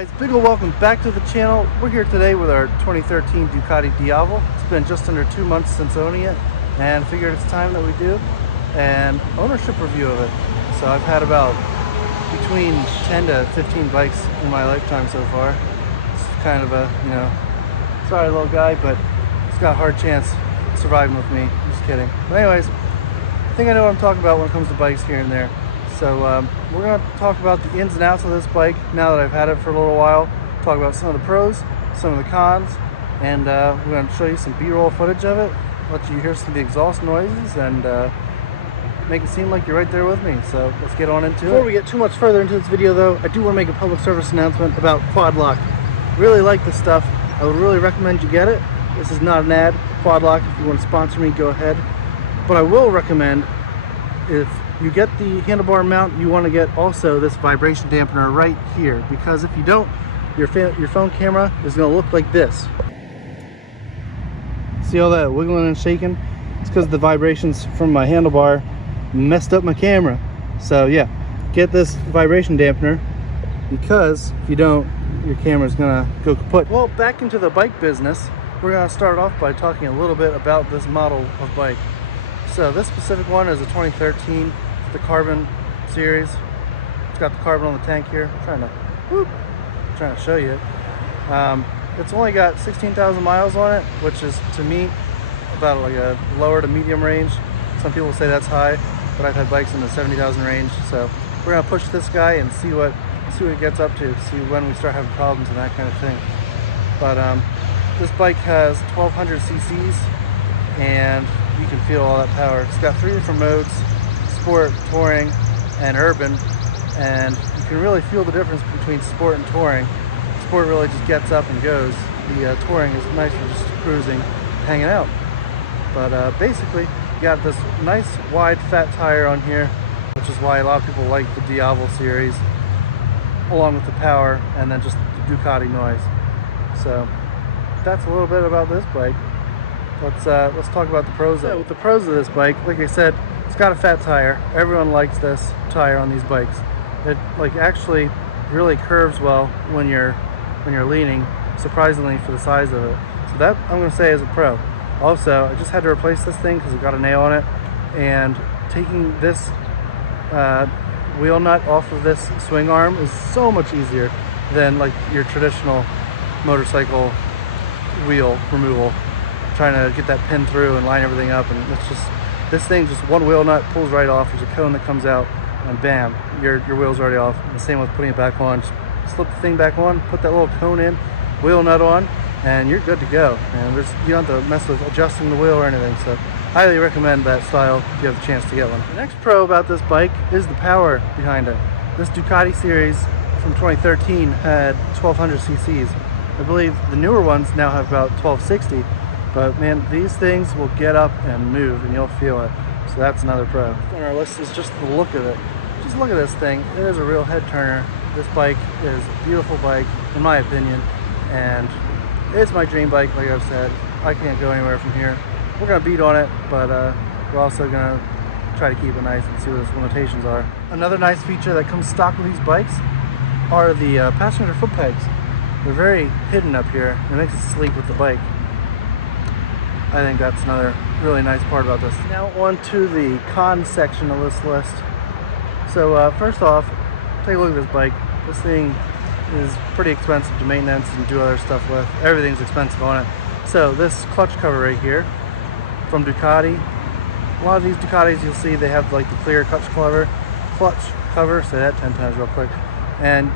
Guys, big ol' welcome back to the channel. We're here today with our 2013 Ducati Diavel. It's been just under 2 months since owning it, and figured it's time that we do an ownership review of it. So I've had about between 10 to 15 bikes in my lifetime so far. It's kind of a, sorry little guy, but it's got a hard chance surviving with me. Just kidding. But anyways, I think I know what I'm talking about when it comes to bikes here and there. So we're going to talk about the ins and outs of this bike now that I've had it for a little while. Talk about some of the pros, some of the cons, and we're going to show you some B-roll footage of it, let you hear some of the exhaust noises, and make it seem like you're right there with me. So let's get on into it. Before we get too much further into this video though, I do want to make a public service announcement about Quad Lock. Really like this stuff. I would really recommend you get it. This is not an ad. Quad Lock, if you want to sponsor me, go ahead. But I will recommend, if you get the handlebar mount, you want to get also this vibration dampener right here, because if you don't, your phone camera is going to look like this. See all that wiggling and shaking? It's because the vibrations from my handlebar messed up my camera. So yeah, get this vibration dampener, because if you don't, your camera's going to go kaput. Well, back into the bike business, we're going to start off by talking a little bit about this model of bike. So this specific one is a 2013, the carbon series. It's got the carbon on the tank here. I'm trying to show you it. It's only got 16,000 miles on it, which is, to me, about like a lower to medium range. Some people say that's high, but I've had bikes in the 70,000 range. So we're gonna push this guy and see what it gets up to, see when we start having problems and that kind of thing. But this bike has 1200 cc's, and you can feel all that power. It's got 3 different modes: sport, touring, and urban, and you can really feel the difference between sport and touring. Sport really just gets up and goes. The touring is nice and just cruising, hanging out. But basically, you got this nice wide fat tire on here, which is why a lot of people like the Diavel series, along with the power and then just the Ducati noise. So that's a little bit about this bike. Let's talk about the pros. With the pros of this bike, like I said, it's got a fat tire. Everyone likes this tire on these bikes. It actually really curves well when you're leaning, surprisingly for the size of it. So that, I'm going to say, is a pro. Also, I just had to replace this thing because it got a nail on it, and taking this wheel nut off of this swing arm is so much easier than like your traditional motorcycle wheel removal. Trying to get that pin through and line everything up, and it's just, this thing, just one wheel nut pulls right off. There's a cone that comes out, and bam, your wheel's already off. And the same with putting it back on. Just slip the thing back on, put that little cone in, wheel nut on, and you're good to go. And you don't have to mess with adjusting the wheel or anything. So highly recommend that style if you have a chance to get one. The next pro about this bike is the power behind it. This Ducati series from 2013 had 1200 cc's. I believe the newer ones now have about 1260. But man, these things will get up and move, and you'll feel it. So that's another pro. On our list is just the look of it. Just look at this thing. It is a real head turner. This bike is a beautiful bike, in my opinion, and it's my dream bike. Like I've said, I can't go anywhere from here. We're gonna beat on it, but we're also gonna try to keep it nice and see what its limitations are. Another nice feature that comes stock with these bikes are the passenger foot pegs. They're very hidden up here. It makes it sleek with the bike. I think that's another really nice part about this. Now on to the con section of this list. So first off, take a look at this bike. This thing is pretty expensive to maintenance and do other stuff with. Everything's expensive on it. So this clutch cover right here from Ducati. A lot of these Ducatis, you'll see they have like the clear clutch cover. Say that 10 times real quick. And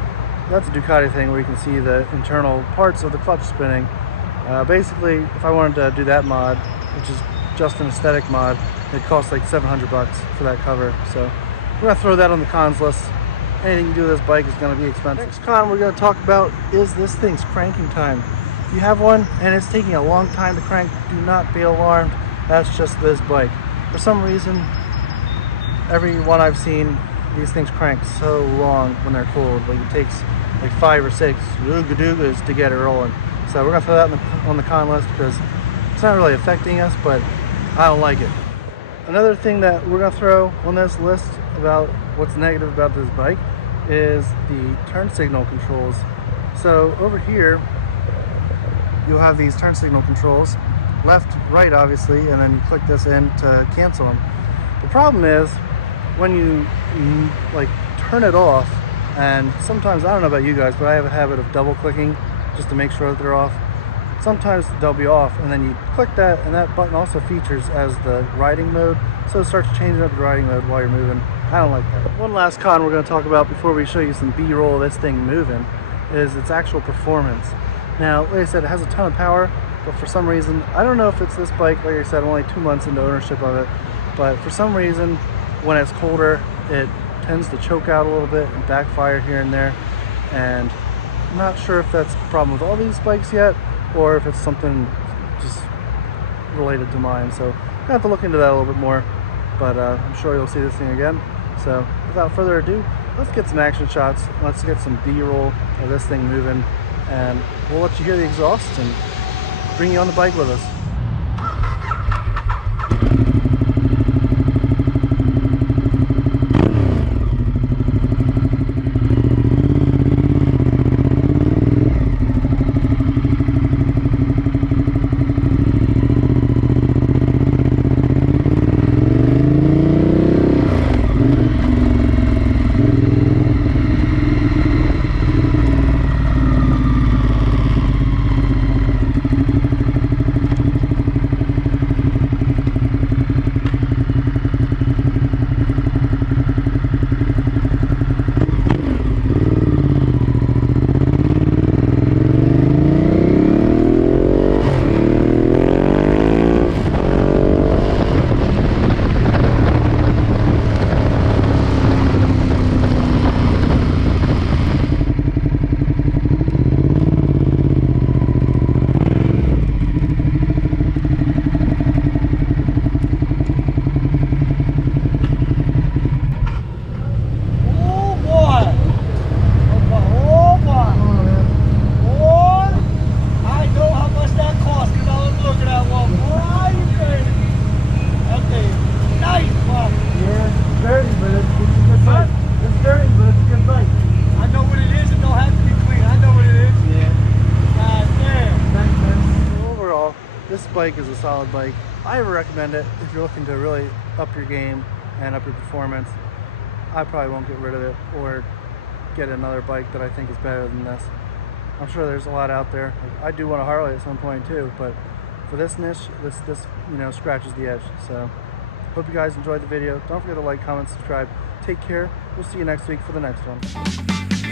that's a Ducati thing where you can see the internal parts of the clutch spinning. Basically, if I wanted to do that mod, which is just an aesthetic mod, it costs like 700 bucks for that cover. So we're gonna throw that on the cons list. Anything you do with this bike is gonna be expensive. Next con we're gonna talk about is this thing's cranking time. If you have one and it's taking a long time to crank, do not be alarmed. That's just this bike. For some reason, every one I've seen, these things crank so long when they're cold. Like it takes like 5 or 6 ooga-doogas to get it rolling. So we're gonna throw that on the con list because it's not really affecting us, but I don't like it. Another thing that we're gonna throw on this list about what's negative about this bike is the turn signal controls. So over here, you'll have these turn signal controls, left, right, obviously, and then you click this in to cancel them. The problem is when you like turn it off, and sometimes, I don't know about you guys, but I have a habit of double clicking just to make sure that they're off. Sometimes they'll be off, and then you click that, and that button also features as the riding mode, so it starts changing up the riding mode while you're moving. I don't like that. One last con we're going to talk about before we show you some B-roll of this thing moving is its actual performance. Now, like I said, it has a ton of power, but for some reason, I don't know if it's this bike, like I said, I'm only 2 months into ownership of it, but for some reason, when it's colder, it tends to choke out a little bit and backfire here and there, and I'm not sure if that's a problem with all these bikes yet, or if it's something just related to mine. So I have to look into that a little bit more, but I'm sure you'll see this thing again. So without further ado, let's get some action shots. Let's get some B-roll of this thing moving, and we'll let you hear the exhaust and bring you on the bike with us. This bike is a solid bike. I recommend it if you're looking to really up your game and up your performance. I probably won't get rid of it or get another bike that I think is better than this. I'm sure there's a lot out there. I do want a Harley at some point too, but for this niche, this scratches the edge. So hope you guys enjoyed the video. Don't forget to like, comment, subscribe. Take care. We'll see you next week for the next one.